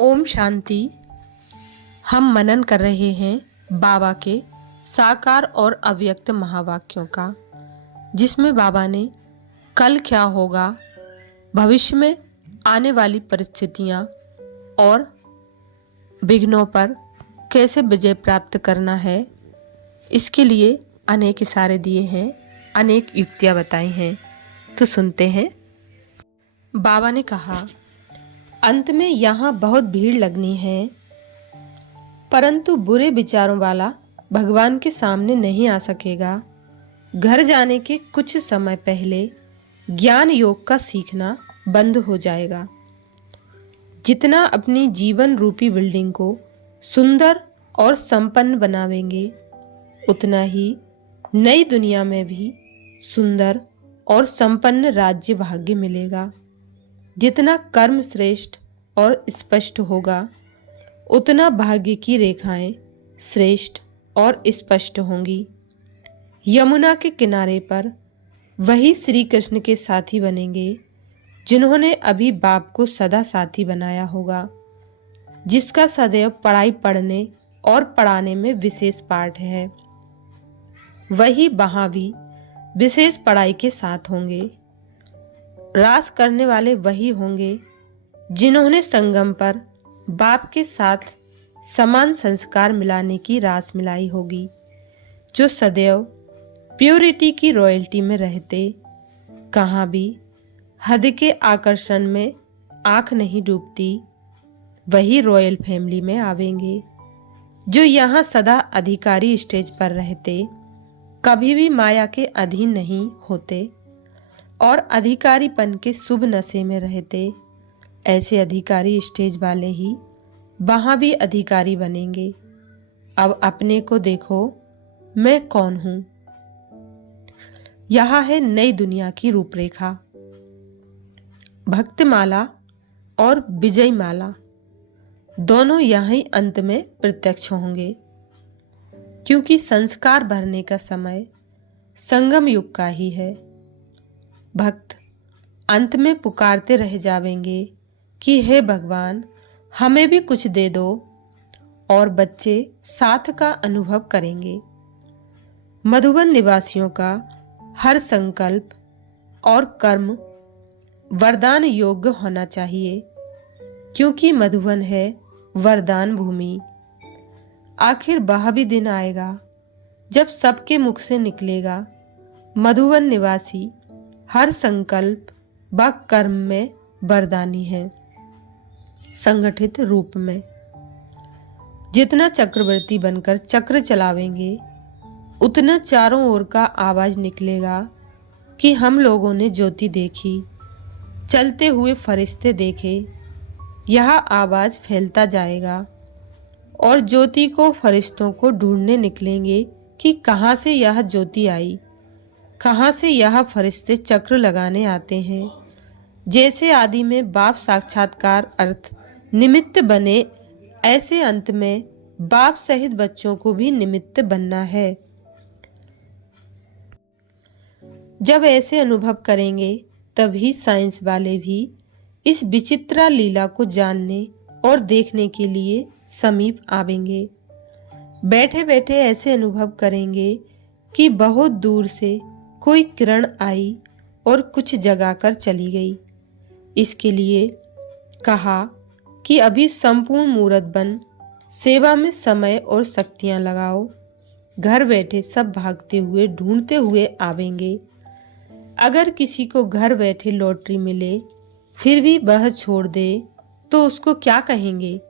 ओम शांति। हम मनन कर रहे हैं बाबा के साकार और अव्यक्त महावाक्यों का, जिसमें बाबा ने कल क्या होगा, भविष्य में आने वाली परिस्थितियां और विघ्नों पर कैसे विजय प्राप्त करना है, इसके लिए अनेक इशारे दिए हैं, अनेक युक्तियां बताई हैं। तो सुनते हैं। बाबा ने कहा, अंत में यहाँ बहुत भीड़ लगनी है, परंतु बुरे विचारों वाला भगवान के सामने नहीं आ सकेगा। घर जाने के कुछ समय पहले ज्ञान योग का सीखना बंद हो जाएगा। जितना अपनी जीवन रूपी बिल्डिंग को सुंदर और संपन्न बनावेंगे, उतना ही नई दुनिया में भी सुंदर और संपन्न राज्य भाग्य मिलेगा। जितना कर्म श्रेष्ठ और स्पष्ट होगा, उतना भाग्य की रेखाएं श्रेष्ठ और स्पष्ट होंगी। यमुना के किनारे पर वही श्री कृष्ण के साथी बनेंगे, जिन्होंने अभी बाप को सदा साथी बनाया होगा, जिसका सदैव पढ़ाई पढ़ने और पढ़ाने में विशेष पाठ है। वही वहां भी विशेष पढ़ाई के साथ होंगे। रास करने वाले वही होंगे जिन्होंने संगम पर बाप के साथ समान संस्कार मिलाने की रास मिलाई होगी, जो सदैव प्योरिटी की रॉयल्टी में रहते, कहाँ भी हद के आकर्षण में आंख नहीं डूबती, वही रॉयल फैमिली में आवेंगे। जो यहाँ सदा अधिकारी स्टेज पर रहते, कभी भी माया के अधीन नहीं होते और अधिकारीपन के शुभ नशे में रहते, ऐसे अधिकारी स्टेज वाले ही वहां भी अधिकारी बनेंगे। अब अपने को देखो, मैं कौन हूं। यह है नई दुनिया की रूपरेखा। भक्तमाला और विजय माला दोनों यहीं अंत में प्रत्यक्ष होंगे, क्योंकि संस्कार भरने का समय संगम युग का ही है। भक्त अंत में पुकारते रह जावेंगे कि हे भगवान, हमें भी कुछ दे दो, और बच्चे साथ का अनुभव करेंगे। मधुबन निवासियों का हर संकल्प और कर्म वरदान योग्य होना चाहिए, क्योंकि मधुबन है वरदान भूमि। आखिर वह भी दिन आएगा जब सबके मुख से निकलेगा, मधुबन निवासी हर संकल्प व कर्म में वरदानी है। संगठित रूप में जितना चक्रवर्ती बनकर चक्र चलावेंगे, उतना चारों ओर का आवाज निकलेगा कि हम लोगों ने ज्योति देखी, चलते हुए फरिश्ते देखे। यह आवाज फैलता जाएगा और ज्योति को फरिश्तों को ढूंढने निकलेंगे कि कहाँ से यह ज्योति आई, कहाँ से यह फरिश्ते चक्र लगाने आते हैं। जैसे आदि में बाप साक्षात्कार अर्थ निमित्त बने, ऐसे अंत में बाप सहित बच्चों को भी निमित्त बनना है। जब ऐसे अनुभव करेंगे, तभी साइंस वाले भी इस विचित्र लीला को जानने और देखने के लिए समीप आवेंगे। बैठे बैठे ऐसे अनुभव करेंगे कि बहुत दूर से कोई किरण आई और कुछ जगाकर चली गई। इसके लिए कहा कि अभी संपूर्ण मूर्त बन सेवा में समय और शक्तियां लगाओ। घर बैठे सब भागते हुए ढूंढते हुए आवेंगे। अगर किसी को घर बैठे लॉटरी मिले फिर भी वह छोड़ दे, तो उसको क्या कहेंगे?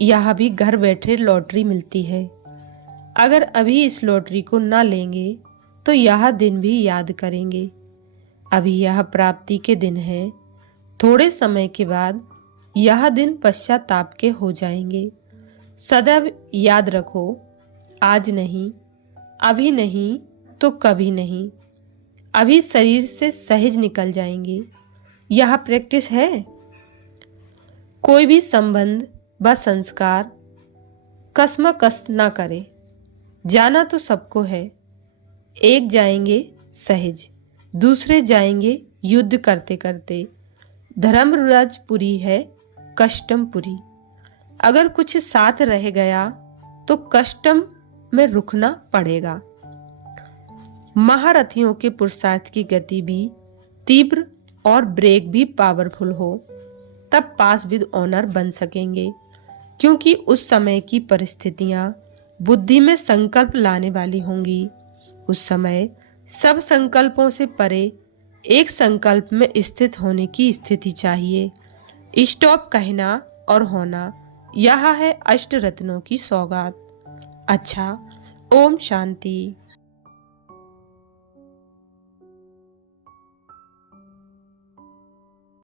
यह भी घर बैठे लॉटरी मिलती है। अगर अभी इस लॉटरी को ना लेंगे तो यह दिन भी याद करेंगे। अभी यह प्राप्ति के दिन है, थोड़े समय के बाद यह दिन पश्चाताप के हो जाएंगे। सदैव याद रखो, आज नहीं, अभी नहीं तो कभी नहीं। अभी शरीर से सहज निकल जाएंगे। यह प्रैक्टिस है। कोई भी संबंध व संस्कार कसमकस ना करे। जाना तो सबको है। एक जाएंगे सहज, दूसरे जाएंगे युद्ध करते करते। धर्मराजपुरी है कष्टमपुरी। अगर कुछ साथ रह गया तो कष्टम में रुकना पड़ेगा। महारथियों के पुरुषार्थ की गति भी तीव्र और ब्रेक भी पावरफुल हो तब पास विद ऑनर बन सकेंगे, क्योंकि उस समय की परिस्थितियां बुद्धि में संकल्प लाने वाली होंगी। उस समय सब संकल्पों से परे एक संकल्प में स्थित होने की स्थिति चाहिए। स्टॉप कहना और होना, यह है अष्ट रत्नों की सौगात। अच्छा, ओम शांति।